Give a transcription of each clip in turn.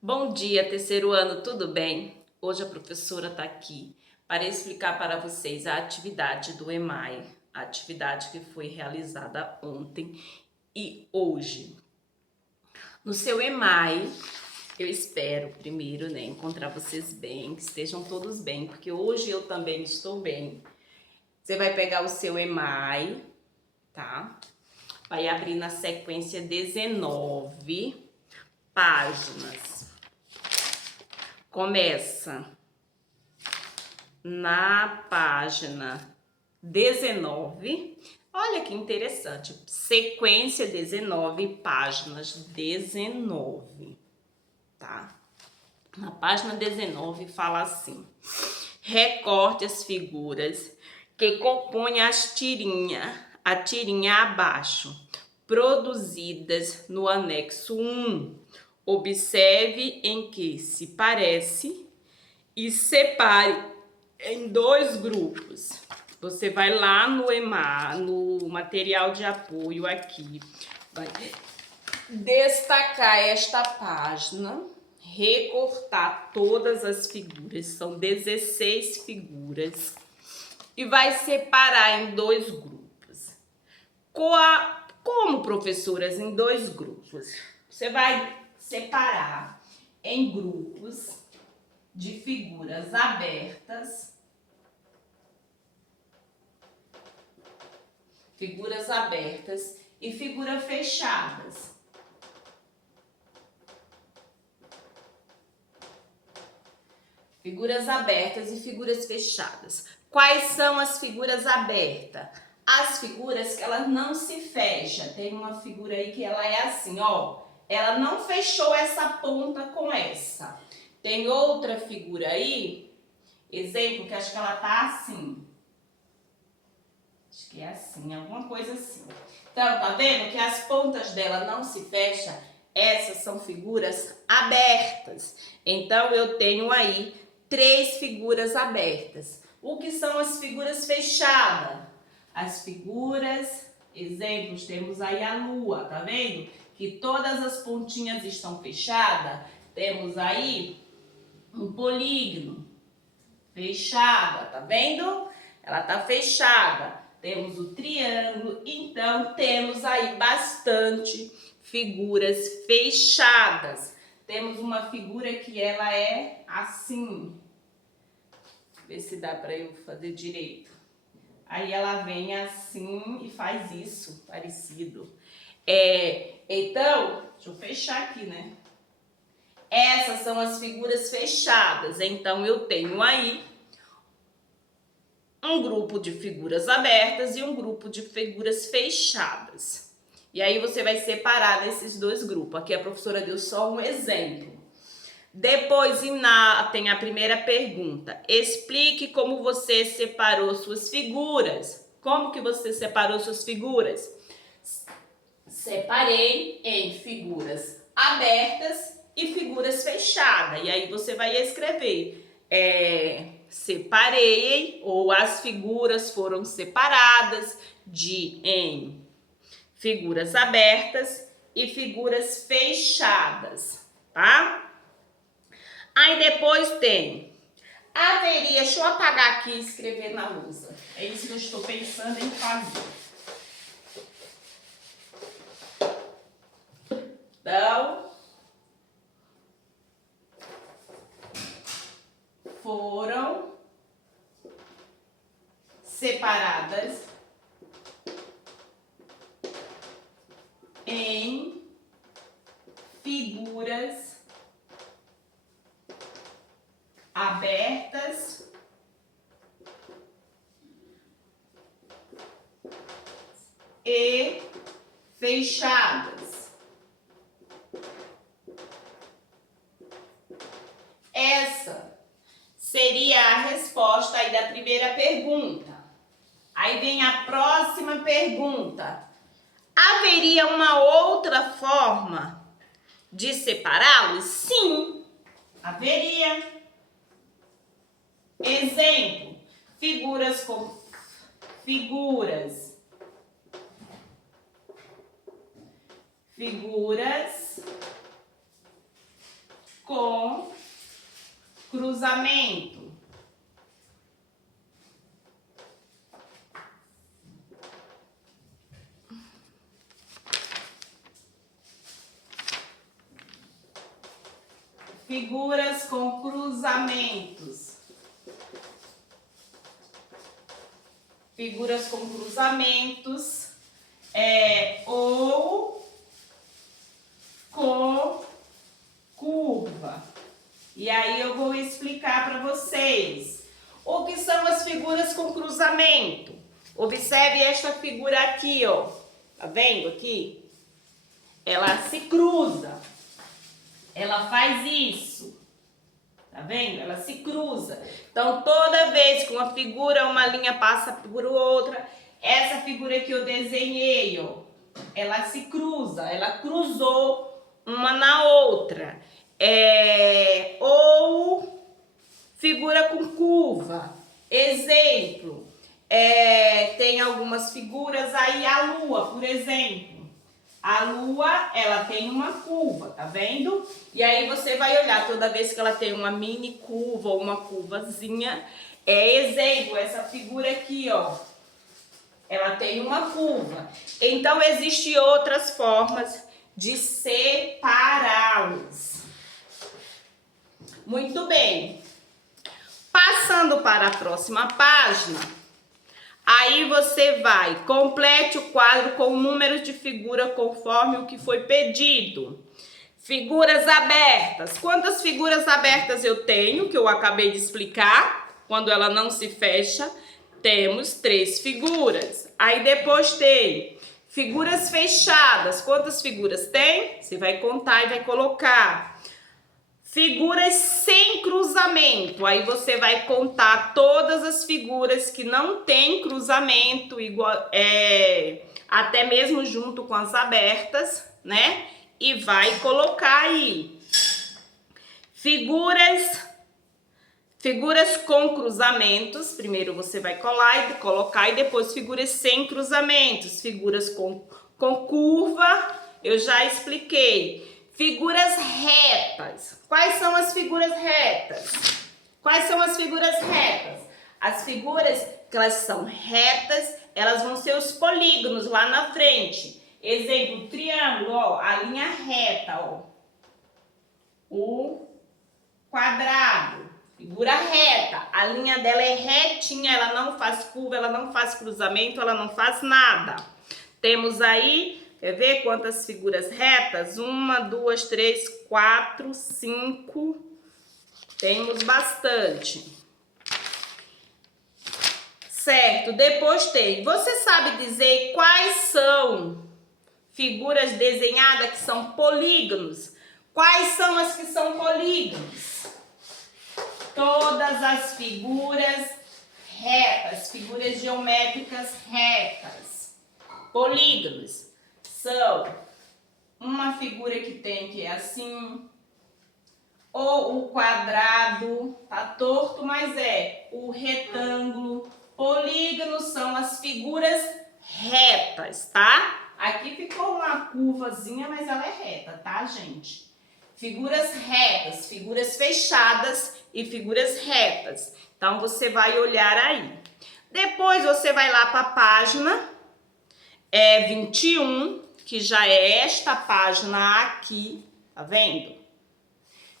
Bom dia, terceiro ano, tudo bem? Hoje a professora está aqui para explicar para vocês a atividade do EMAI, a atividade que foi realizada ontem e hoje. No seu EMAI, eu espero primeiro, encontrar vocês bem, que estejam todos bem, porque hoje eu também estou bem. Você vai pegar o seu EMAI, tá? Vai abrir na sequência 19 páginas. Começa na página 19. Olha que interessante. Sequência 19, páginas 19, tá? Na página 19 fala assim: recorte as figuras que compõem a tirinha abaixo, produzidas no anexo 1. Observe em que se parece e separe em dois grupos. Você vai lá no EMAI, no material de apoio aqui, vai destacar esta página, recortar todas as figuras, são 16 figuras, e vai separar em dois grupos. Como, professoras, em dois grupos? Você vai separar em grupos de figuras abertas, e figuras fechadas. Figuras abertas e figuras fechadas. Quais são as figuras abertas? As figuras que elas não se fecham. Tem uma figura aí que ela é assim, ó. Ela não fechou essa ponta com essa. Tem outra figura aí, exemplo, que acho que ela tá assim. Acho que é assim, alguma coisa assim. Então, tá vendo que as pontas dela não se fecham? Essas são figuras abertas. Então, eu tenho aí 3 figuras abertas. O que são as figuras fechadas? As figuras, exemplos, temos aí a lua, tá vendo? Que todas as pontinhas estão fechadas. Temos aí um polígono, fechada, tá vendo? Ela tá fechada. Temos o triângulo, então temos aí bastante figuras fechadas. Temos uma figura que ela é assim. Ver se dá para eu fazer direito. Aí ela vem assim e faz isso, parecido. Então, deixa eu fechar aqui, né? Essas são as figuras fechadas. Então, eu tenho aí um grupo de figuras abertas e um grupo de figuras fechadas. E aí você vai separar nesses dois grupos. Aqui a professora deu só um exemplo. Depois tem a primeira pergunta. Explique como você separou suas figuras. Como que você separou suas figuras? Separei em figuras abertas e figuras fechadas. E aí você vai escrever separei, ou as figuras foram separadas em figuras abertas e figuras fechadas, tá? Aí depois tem deixa eu apagar aqui e escrever na lousa. É isso que eu estou pensando em fazer. Então, foram separadas em figuras abertas e fechadas. Essa seria a resposta aí da primeira pergunta. Aí vem a próxima pergunta. Haveria uma outra forma de separá-los? Sim, haveria. Exemplo, figuras com cruzamento. Figuras com cruzamentos. Figuras com cruzamentos ou com curva. E aí eu vou explicar para vocês o que são as figuras com cruzamento. Observe esta figura aqui, ó. Tá vendo aqui? Ela se cruza. Ela faz isso. Tá vendo? Ela se cruza. Então, toda vez que uma figura, uma linha passa por outra, essa figura que eu desenhei, ó, ela se cruza. Ela cruzou uma na outra. Ou figura com curva. Exemplo, tem algumas figuras aí, a lua, por exemplo. A lua, ela tem uma curva, tá vendo? E aí você vai olhar toda vez que ela tem uma mini curva ou uma curvazinha. Exemplo, essa figura aqui, ó. Ela tem uma curva. Então, existem outras formas de separá-los. Muito bem. Passando para a próxima página. Aí você vai, complete o quadro com números de figura conforme o que foi pedido. Figuras abertas. Quantas figuras abertas eu tenho, que eu acabei de explicar? Quando ela não se fecha, temos 3 figuras. Aí depois tem figuras fechadas. Quantas figuras tem? Você vai contar e vai colocar. Figuras sem cruzamento, aí você vai contar todas as figuras que não tem cruzamento, igual, até mesmo junto com as abertas, né? E vai colocar aí. Figuras com cruzamentos, primeiro você vai colar e colocar, e depois figuras sem cruzamentos, figuras com curva, eu já expliquei. Figuras retas. Quais são as figuras retas? Quais são as figuras retas? As figuras que elas são retas, elas vão ser os polígonos lá na frente. Exemplo, triângulo, ó, a linha reta, ó. O quadrado, figura reta. A linha dela é retinha, ela não faz curva, ela não faz cruzamento, ela não faz nada. Temos aí... Quer ver quantas figuras retas? 1, 2, 3, 4, 5. Temos bastante. Certo, depois tem. Você sabe dizer quais são figuras desenhadas que são polígonos? Quais são as que são polígonos? Todas as figuras retas, figuras geométricas retas. Polígonos. São uma figura que tem que é assim, ou o quadrado, tá torto, mas o retângulo. Polígonos são as figuras retas, tá? Aqui ficou uma curvazinha, mas ela é reta, tá, gente? Figuras retas, figuras fechadas e figuras retas. Então, você vai olhar aí. Depois, você vai lá para a página 21, que já é esta página aqui, tá vendo?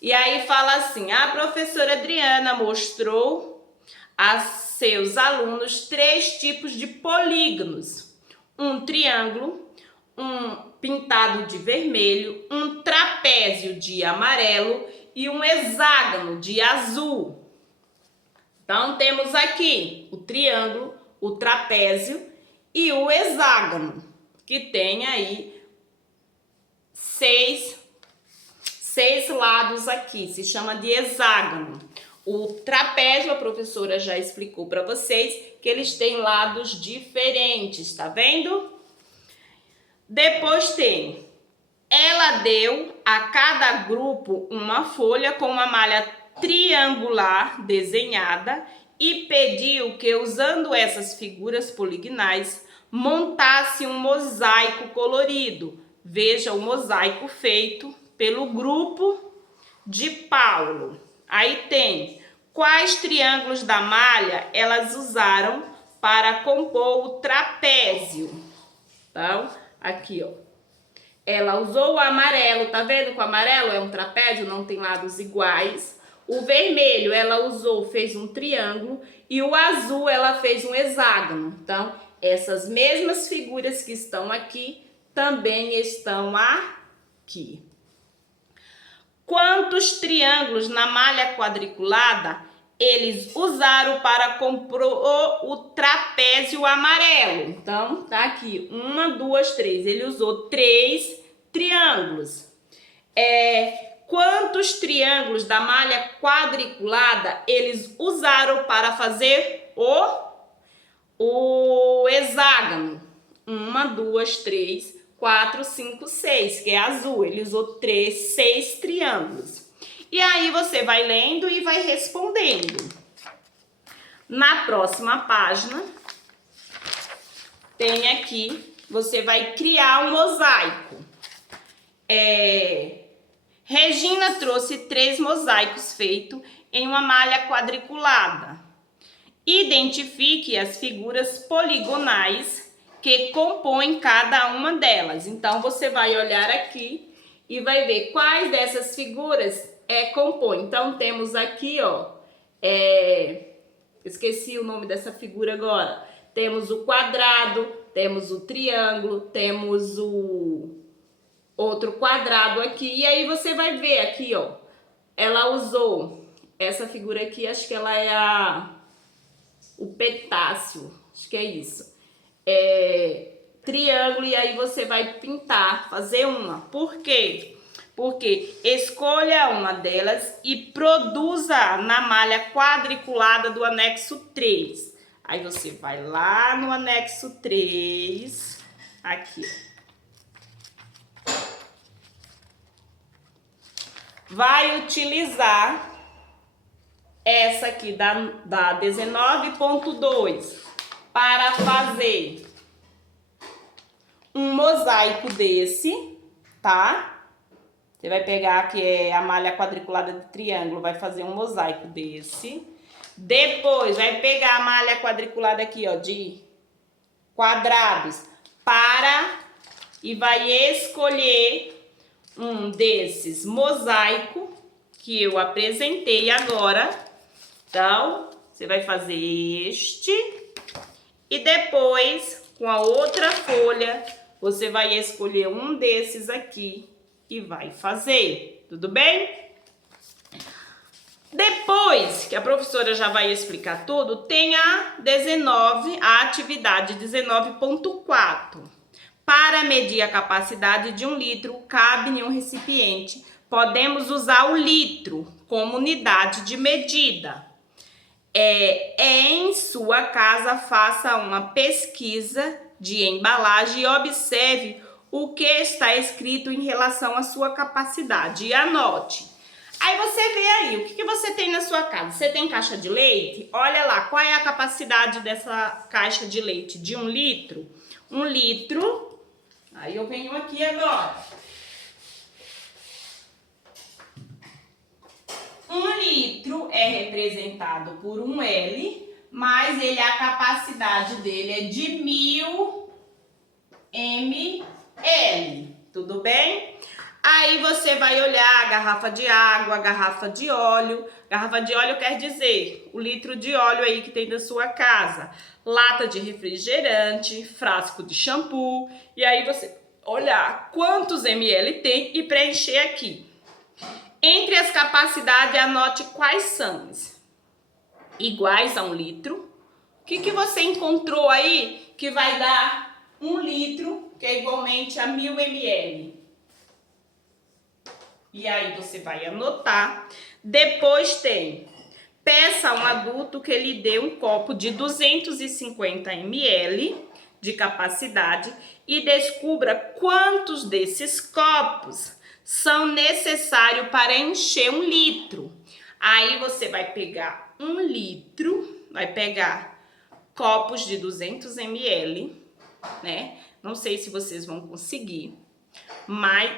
E aí fala assim, a professora Adriana mostrou a seus alunos 3 tipos de polígonos. Um triângulo, um pintado de vermelho, um trapézio de amarelo e um hexágono de azul. Então, temos aqui o triângulo, o trapézio e o hexágono, que tem aí 6 lados aqui, se chama de hexágono. O trapézio, a professora já explicou para vocês que eles têm lados diferentes, tá vendo? Depois tem, ela deu a cada grupo uma folha com uma malha triangular desenhada e pediu que, usando essas figuras poligonais, montasse um mosaico colorido. Veja o mosaico feito pelo grupo de Paulo. Aí tem quais triângulos da malha elas usaram para compor o trapézio. Então, aqui, ó. Ela usou o amarelo, tá vendo que o amarelo é um trapézio, não tem lados iguais. O vermelho ela usou, fez um triângulo. E o azul ela fez um hexágono. Então, essas mesmas figuras que estão aqui, também estão aqui. Quantos triângulos na malha quadriculada eles usaram para compor o trapézio amarelo? Então, tá aqui, 1, 2, 3. Ele usou 3 triângulos. Quantos triângulos da malha quadriculada eles usaram para fazer o hexágono? 1, 2, 3, 4, 5, 6, que é azul. Ele usou 6 triângulos. E aí você vai lendo e vai respondendo. Na próxima página, tem aqui, você vai criar um mosaico. Regina trouxe 3 mosaicos feitos em uma malha quadriculada. Identifique as figuras poligonais que compõem cada uma delas. Então, você vai olhar aqui e vai ver quais dessas figuras compõem. Então, temos aqui, ó, esqueci o nome dessa figura agora. Temos o quadrado, temos o triângulo, temos o outro quadrado aqui. E aí você vai ver aqui, ó, ela usou essa figura aqui, acho que ela é o petácio, acho que é isso. Triângulo, e aí você vai pintar, fazer uma. Por quê? Porque escolha uma delas e produza na malha quadriculada do anexo 3. Aí você vai lá no anexo 3, aqui. Vai utilizar essa aqui da 19.2 para fazer um mosaico desse, tá? Você vai pegar que é a malha quadriculada de triângulo, vai fazer um mosaico desse. Depois vai pegar a malha quadriculada aqui, ó, de quadrados, e vai escolher um desses mosaico que eu apresentei agora. Então, você vai fazer este e depois, com a outra folha, você vai escolher um desses aqui e vai fazer, tudo bem? Depois que a professora já vai explicar tudo, tem a atividade 19.4. Para medir a capacidade de 1 litro, cabe em um recipiente. Podemos usar o litro como unidade de medida. Em sua casa, faça uma pesquisa de embalagem e observe o que está escrito em relação à sua capacidade e anote. Aí você vê aí, o que você tem na sua casa? Você tem caixa de leite? Olha lá, qual é a capacidade dessa caixa de leite? De 1 litro? 1 litro, aí eu venho aqui agora. 1 litro é representado por um L, mas a capacidade dele é de 1000 ml, tudo bem? Aí você vai olhar a garrafa de água, a garrafa de óleo. Garrafa de óleo quer dizer o litro de óleo aí que tem da sua casa. Lata de refrigerante, frasco de shampoo. E aí você olhar quantos ml tem e preencher aqui. Entre as capacidades, anote quais são iguais a 1 litro. O que você encontrou aí que vai dar 1 litro, que é igualmente a 1000 ml? E aí você vai anotar. Depois tem, peça a um adulto que lhe dê um copo de 250 ml de capacidade e descubra quantos desses copos são necessários para encher 1 litro. Aí você vai pegar 1 litro, vai pegar copos de 200 ml, né? Não sei se vocês vão conseguir.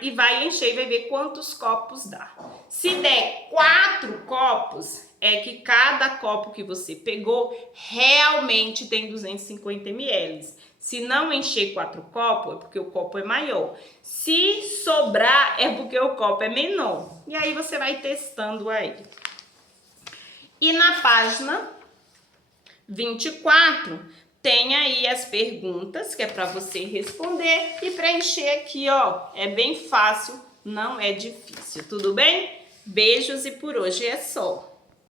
e vai encher e vai ver quantos copos dá. Se der 4 copos, é que cada copo que você pegou realmente tem 250 ml. Se não encher 4 copos, é porque o copo é maior. Se sobrar, é porque o copo é menor. E aí você vai testando aí. E na página 24, tem aí as perguntas que é para você responder e preencher aqui, ó. É bem fácil, não é difícil. Tudo bem? Beijos e por hoje é só.